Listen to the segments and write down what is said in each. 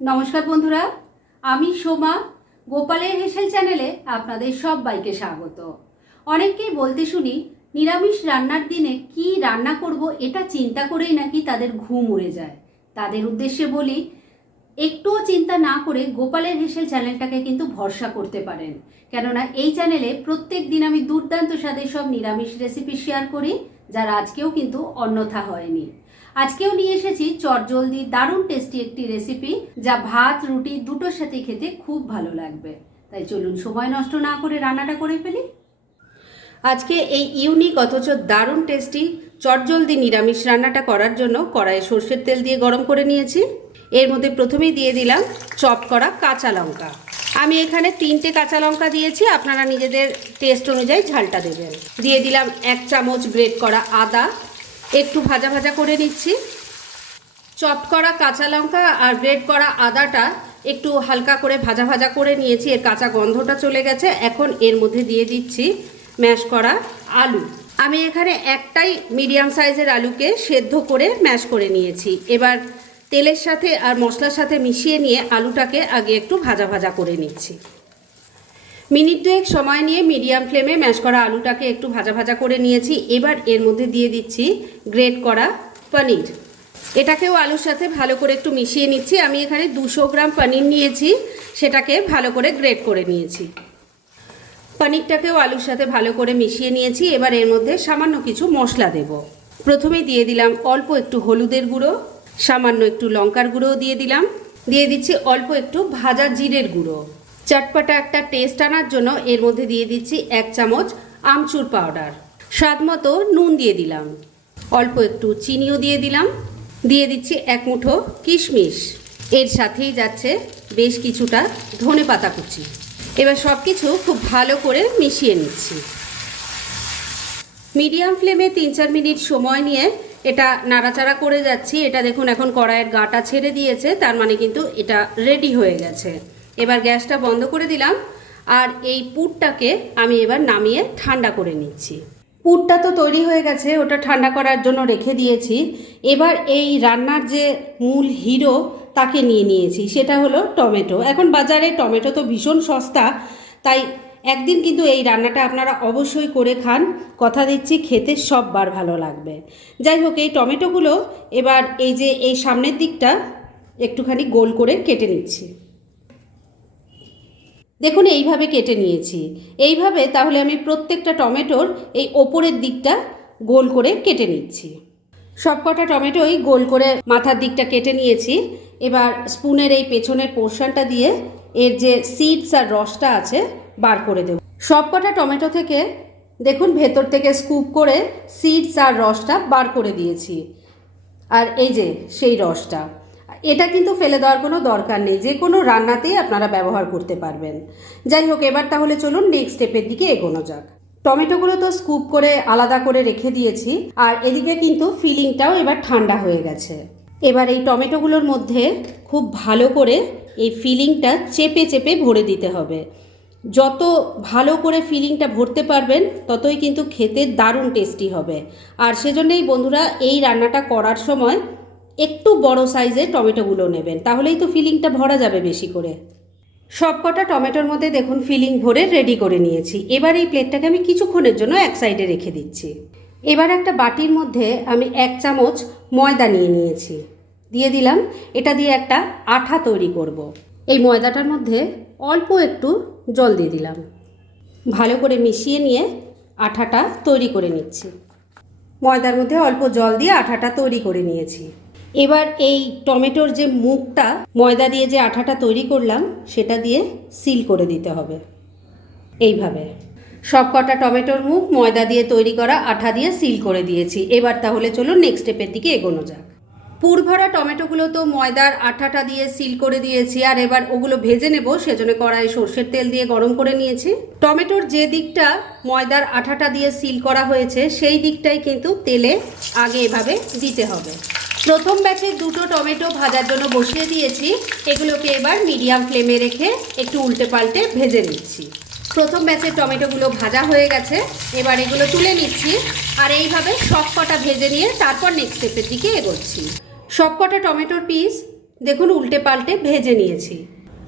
নমস্কার বন্ধুরা, আমি সোমা। গোপালের হেসেল চ্যানেলে আপনাদের সবাইকে স্বাগত। অনেককেই বলতে শুনি নিরামিষ রান্নার দিনে কি রান্না করব এটা চিন্তা করেই নাকি তাদের ঘুম উড়ে যায়। তাদের উদ্দেশ্যে বলি, একটুও চিন্তা না করে গোপালের হেসেল চ্যানেলটাকে কিন্তু ভরসা করতে পারেন। কেননা এই চ্যানেলে প্রত্যেক দিন আমি দুর্দান্ত স্বাদের সব নিরামিষ রেসিপি শেয়ার করি, যার আজকেও কিন্তু অন্যথা হয়নি। আজকেও নিয়ে এসেছি চটজলদি দারুণ টেস্টি একটি রেসিপি, যা ভাত রুটি দুটোর সাথে খেতে খুব ভালো লাগবে। তাই চলুন সময় নষ্ট না করে রান্নাটা করে ফেলি। আজকে এই ইউনিক অথচ দারুণ টেস্টি চটজলদি নিরামিষ রান্নাটা করার জন্য কড়াইয়ে সর্ষের তেল দিয়ে গরম করে নিয়েছি। এর মধ্যে প্রথমেই দিয়ে দিলাম চপ করা কাঁচা লঙ্কা। আমি এখানে 3টে কাঁচা লঙ্কা দিয়েছি, আপনারা নিজেদের টেস্ট অনুযায়ী ঝালটা দেবেন। দিয়ে দিলাম 1 চামচ গ্রেট করা আদা, একটু ভাজা ভাজা করে নিচ্ছি। চপ করা কাঁচা লঙ্কা আর গ্রেট করা আদাটা একটু হালকা করে ভাজা ভাজা করে নিয়েছি, এর কাঁচা গন্ধটা চলে গেছে। এখন এর মধ্যে দিয়ে দিচ্ছি ম্যাশ করা আলু। আমি এখানে একটাই মিডিয়াম সাইজের আলুকে সেদ্ধ করে ম্যাশ করে নিয়েছি। এবার তেলের সাথে আর মশলার সাথে মিশিয়ে নিয়ে আলুটাকে আগে একটু ভাজা ভাজা করে নিচ্ছি। মিনিট 2 সময় নিয়ে মিডিয়াম ফ্লেমে ম্যাশ করা আলুটাকে একটু ভাজা ভাজা করে নিয়েছি। এবার এর মধ্যে দিয়ে দিচ্ছি গ্রেট করা পনির। এটাকেও আলুর সাথে ভালো করে একটু মিশিয়ে নিচ্ছি। আমি এখানে 200 গ্রাম পনির নিয়েছি, সেটাকে ভালো করে গ্রেট করে নিয়েছি। পনিরটাকেও আলুর সাথে ভালো করে মিশিয়ে নিয়েছি। এবার এর মধ্যে সামান্য কিছু মশলা দেব। প্রথমেই দিয়ে দিলাম অল্প একটু হলুদের গুঁড়ো, সামান্য একটু লঙ্কার গুঁড়োও দিয়ে দিলাম। দিয়ে দিচ্ছি অল্প একটু ভাজা জিরের গুঁড়ো। চটপটা একটা টেস্ট আনার জন্য এর মধ্যে দিয়ে দিচ্ছি 1 চামচ আমচুর পাউডার। স্বাদ মতো নুন দিয়ে দিলাম, অল্প একটু চিনিও দিয়ে দিলাম। দিয়ে দিচ্ছি 1 মুঠো কিশমিশ। এর সাথেই যাচ্ছে বেশ কিছুটা ধনেপাতা কুচি। এবার সব কিছু খুব ভালো করে মিশিয়ে নিচ্ছি। মিডিয়াম ফ্লেমে 3-4 মিনিট সময় নিয়ে এটা নাড়াচাড়া করে যাচ্ছি। এটা দেখুন এখন কড়াইয়ের গাটা ছেড়ে দিয়েছে, তার মানে কিন্তু এটা রেডি হয়ে গেছে। এবার গ্যাসটা বন্ধ করে দিলাম আর এই পুরটাকে আমি এবার নামিয়ে ঠান্ডা করে নিচ্ছি। পুরটা তো তৈরি হয়ে গেছে, ওটা ঠান্ডা করার জন্য রেখে দিয়েছি। এবার এই রান্নার যে মূল হিরো তাকে নিয়ে নিয়েছি, সেটা হলো টমেটো। এখন বাজারে টমেটো তো ভীষণ সস্তা, তাই একদিন কিন্তু এই রান্নাটা আপনারা অবশ্যই করে খান। কথা দিচ্ছি খেতে সববার ভালো লাগবে। যাই হোক, এই টমেটোগুলো এবার এই সামনের দিকটা একটুখানি গোল করে কেটে নিচ্ছি। দেখুন এইভাবে কেটে নিয়েছি। এইভাবে তাহলে আমি প্রত্যেকটা টমেটোর এই ওপরের দিকটা গোল করে কেটে নিচ্ছি। সবকটা টমেটোই গোল করে মাথার দিকটা কেটে নিয়েছি। এবার স্পুনের এই পেছনের পোর্শনটা দিয়ে এর যে সিডস আর রসটা আছে বার করে দেব। সবকটা টমেটো থেকে দেখুন ভেতর থেকে স্কুপ করে সিডস আর রসটা বার করে দিয়েছি। আর এই যে সেই রসটা, এটা কিন্তু ফেলে দেওয়ার কোনো দরকার নেই, যে কোনো রান্নাতেই আপনারা ব্যবহার করতে পারবেন। যাই হোক, এবার তাহলে চলুন নেক্সট স্টেপের দিকে এগোনো যাক। টমেটোগুলো তো স্কুপ করে আলাদা করে রেখে দিয়েছি, আর এদিকে কিন্তু ফিলিংটাও এবার ঠান্ডা হয়ে গেছে। এবার এই টমেটোগুলোর মধ্যে খুব ভালো করে এই ফিলিংটা চেপে চেপে ভরে দিতে হবে। যত ভালো করে ফিলিংটা ভরতে পারবেন ততই কিন্তু খেতে দারুণ টেস্টি হবে। আর সেজন্যই বন্ধুরা এই রান্নাটা করার সময় একটু বড় সাইজের টমেটোগুলো নেবেন, তাহলেই তো ফিলিংটা ভরা যাবে বেশি করে। সবকটা টমেটোর মধ্যে দেখুন ফিলিং ভরে রেডি করে নিয়েছি। এবার এই প্লেটটাকে আমি কিছুক্ষণের জন্য এক সাইডে রেখে দিচ্ছি। এবার একটা বাটির মধ্যে আমি 1 চামচ ময়দা নিয়ে নিয়েছি, দিয়ে দিলাম। এটা দিয়ে একটা আঠা তৈরি করব। এই ময়দাটার মধ্যে অল্প একটু জল দিয়ে দিলাম, ভালো করে মিশিয়ে নিয়ে আঠাটা তৈরি করে নিচ্ছি। ময়দার মধ্যে অল্প জল দিয়ে আঠাটা তৈরি করে নিয়েছি। এবার এই টমেটোর যে মুখটা ময়দা দিয়ে যে আঠাটা তৈরি করলাম সেটা দিয়ে সিল করে দিতে হবে। এইভাবে সবকটা টমেটোর মুখ ময়দা দিয়ে তৈরি করা আঠা দিয়ে সিল করে দিয়েছি। এবার তাহলে চলুন নেক্সট স্টেপের দিকে এগোনো যাক। পুর ভরা টমেটোগুলো তো ময়দার আঠাটা দিয়ে সিল করে দিয়েছি, আর এবার ওগুলো ভেজে নেব। সেজন্য কড়াই সর্ষের তেল দিয়ে গরম করে নিয়েছি। টমেটোর যে দিকটা ময়দার আঠাটা দিয়ে সিল করা হয়েছে সেই দিকটাই কিন্তু তেলে আগে এভাবে দিতে হবে। প্রথম ব্যাচে 2টো টমেটো ভাজার জন্য বসিয়ে দিয়েছি। এগুলোকে এবার মিডিয়াম ফ্লেমে রেখে একটু উল্টে পাল্টে ভেজে নিচ্ছি। প্রথম ব্যাচের টমেটোগুলো ভাজা হয়ে গেছে, এবার এগুলো তুলে নিচ্ছি। আর এইভাবে সবকটা ভেজে নিয়ে তারপর নেক্সট স্টেপের দিকে এগোচ্ছি। সবকটা টমেটোর পিস দেখুন উল্টে পাল্টে ভেজে নিয়েছি।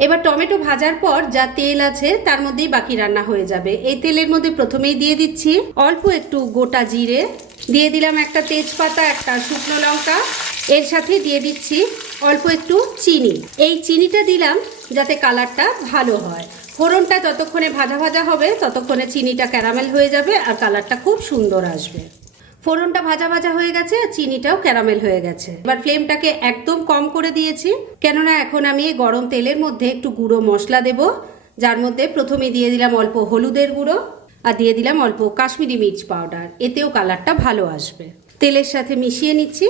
এবার টমেটো ভাজার পর যা তেল আছে তার মধ্যেই বাকি রান্না হয়ে যাবে। এই তেলের মধ্যে প্রথমেই দিয়ে দিচ্ছি অল্প একটু গোটা জিরে, দিয়ে দিলাম একটা তেজপাতা, একটা শুকনো লঙ্কা, এর সাথে দিয়ে দিচ্ছি অল্প একটু চিনি। এই চিনিটা দিলাম যাতে কালারটা ভালো হয়। ফোড়নটা যতক্ষণে ভাজা ভাজা হবে ততক্ষণে চিনিটা ক্যারামেল হয়ে যাবে আর কালারটা খুব সুন্দর আসবে। ফোড়নটা ভাজা ভাজা হয়ে গেছে আর চিনিটাও ক্যারামেল হয়ে গেছে। এবার ফ্লেমটাকে একদম কম করে দিয়েছি, কেননা এখন আমি এই গরম তেলের মধ্যে একটু গুঁড়ো মশলা দেব, যার মধ্যে প্রথমে দিয়ে দিলাম অল্প হলুদের গুঁড়ো আর দিয়ে দিলাম অল্প কাশ্মীরি মির্চ পাউডার, এতেও কালারটা ভালো আসবে। তেলের সাথে মিশিয়ে নিচ্ছি।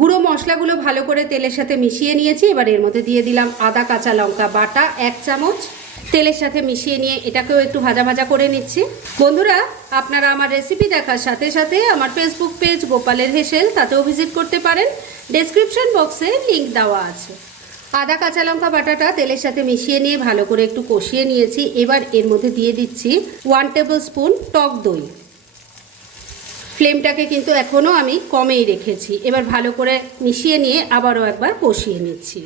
গুঁড়ো মশলাগুলো ভালো করে তেলের সাথে মিশিয়ে নিয়েছি। এবার এর মধ্যে দিয়ে দিলাম আদা কাঁচা লঙ্কা বাটা 1 চামচ। তেলের সাথে মিশিয়ে নিয়ে এটাকেও একটু ভাজা ভাজা করে নিচ্ছি। বন্ধুরা, আপনারা আমার রেসিপি দেখার সাথে সাথে আমার ফেসবুক পেজ গোপালের হেসেল, তাতেও ভিজিট করতে পারেন। ডেসক্রিপশন বক্সে লিংক দেওয়া আছে। আদা কাঁচা লঙ্কা বাটাটা তেলের সাথে মিশিয়ে নিয়ে ভালো করে একটু কষিয়ে নিয়েছি। এবার এর মধ্যে দিয়ে দিচ্ছি 1 টেবিল স্পুন টক দই। ফ্লেমটাকে কিন্তু এখনও আমি কমেই রেখেছি। এবার ভালো করে মিশিয়ে নিয়ে আবারও একবার কষিয়ে নিচ্ছি।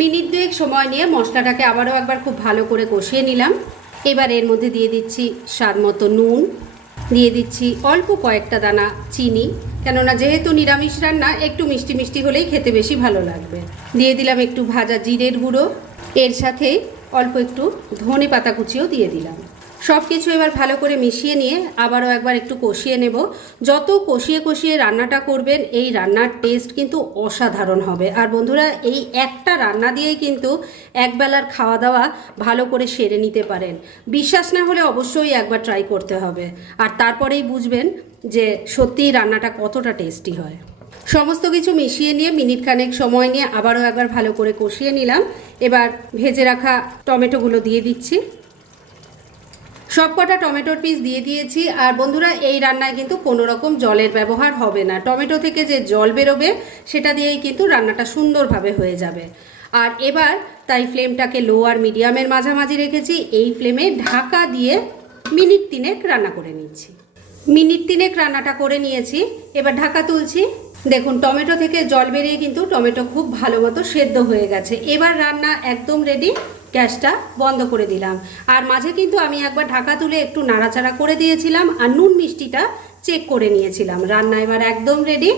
মিনিট 2 সময় নিয়ে মশলাটাকে আবারও একবার খুব ভালো করে কষিয়ে নিলাম। এবার এর মধ্যে দিয়ে দিচ্ছি স্বাদ মতো নুন, দিয়ে দিচ্ছি অল্প কয়েকটা দানা চিনি, কেননা যেহেতু নিরামিষ রান্না একটু মিষ্টি মিষ্টি হলেই খেতে বেশি ভালো লাগবে। দিয়ে দিলাম একটু ভাজা জিরের গুঁড়ো, এর সাথে অল্প একটু ধনে পাতা কুচিও দিয়ে দিলাম। সব কিছু এবার ভালো করে মিশিয়ে নিয়ে আবারও একবার একটু কষিয়ে নেব। যত কষিয়ে কষিয়ে রান্নাটা করবেন এই রান্নার টেস্ট কিন্তু অসাধারণ হবে। আর বন্ধুরা, এই একটা রান্না দিয়েই কিন্তু একবেলার খাওয়া দাওয়া ভালো করে সেরে নিতে পারেন। বিশ্বাস না হলে অবশ্যই একবার ট্রাই করতে হবে, আর তারপরেই বুঝবেন যে সত্যিই রান্নাটা কতটা টেস্টি হয়। সমস্ত কিছু মিশিয়ে নিয়ে মিনিট খানেক সময় নিয়ে আবারও একবার ভালো করে কষিয়ে নিলাম। এবার ভেজে রাখা টমেটোগুলো দিয়ে দিচ্ছি। সবকটা টমেটোর পিস দিয়ে দিয়েছি। আর বন্ধুরা, এই রান্নায় কিন্তু কোনো রকম জলের ব্যবহার হবে না। টমেটো থেকে যে জল বেরোবে সেটা দিয়েই কিন্তু রান্নাটা সুন্দরভাবে হয়ে যাবে। আর এবার তাই ফ্লেমটাকে লো আর মিডিয়ামের মাঝামাঝি রেখেছি। এই ফ্লেমে ঢাকা দিয়ে মিনিট 3 রান্না করে নিচ্ছি। মিনিট 3 রান্নাটা করে নিয়েছি। এবার ঢাকা তুলছি। দেখুন টমেটো থেকে জল বেরিয়ে কিন্তু টমেটো খুব ভালো মতো সেদ্ধ হয়ে গেছে। এবার রান্না একদম রেডি। গ্যাসটা বন্ধ করে দিলাম। আর মাঝে কিন্তু আমি একবার ঢাকা তুলে একটু নাড়াচাড়া করে দিয়েছিলাম আর নুন মিষ্টিটা চেক করে নিয়েছিলাম। রান্না এবার একদম রেডি।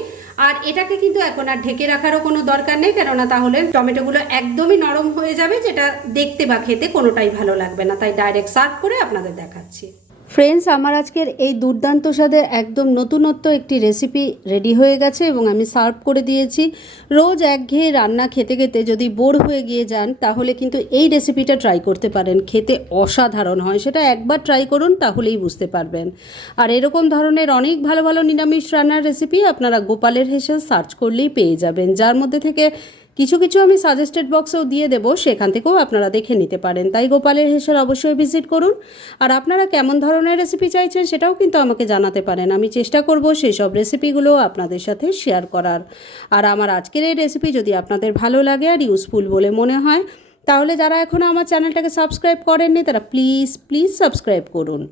আর এটাকে কিন্তু এখন আর ঢেকে রাখারও কোনো দরকার নেই, কেননা তাহলে টমেটোগুলো একদমই নরম হয়ে যাবে, যেটা দেখতে বা খেতে কোনোটাই ভালো লাগবে না। তাই ডাইরেক্ট সার্ভ করে আপনাদের দেখাচ্ছি। ফ্রেন্ডস, আমার আজকের এই দুর্দান্ত স্বাদের একদম নতুনত্ব একটি রেসিপি রেডি হয়ে গেছে এবং আমি সার্ভ করে দিয়েছি। রোজ একঘেয়ে রান্না খেতে খেতে যদি বোর হয়ে গিয়ে যান তাহলে কিন্তু এই রেসিপিটা ট্রাই করতে পারেন। খেতে অসাধারণ হয়, সেটা একবার ট্রাই করুন তাহলেই বুঝতে পারবেন। আর এরকম ধরনের অনেক ভালো ভালো নিরামিষ রান্নার রেসিপি আপনারা গোপালের হেসেল সার্চ করলেই পেয়ে যাবেন, যার মধ্যে থেকে কিছু কিছু আমি সাজেস্টেড বক্সেও দিয়ে দেবো, সেখান থেকেও আপনারা দেখে নিতে পারেন। তাই গোপালের হেসেল অবশ্যই ভিজিট করুন। আর আপনারা কেমন ধরনের রেসিপি চাইছেন সেটাও কিন্তু আমাকে জানাতে পারেন। আমি চেষ্টা করব সেই সব রেসিপিগুলো আপনাদের সাথে শেয়ার করার। আর আমার আজকের এই রেসিপি যদি আপনাদের ভালো লাগে আর ইউজফুল বলে মনে হয়, তাহলে যারা এখনও আমার চ্যানেলটাকে সাবস্ক্রাইব করেননি তারা প্লিজ সাবস্ক্রাইব করুন।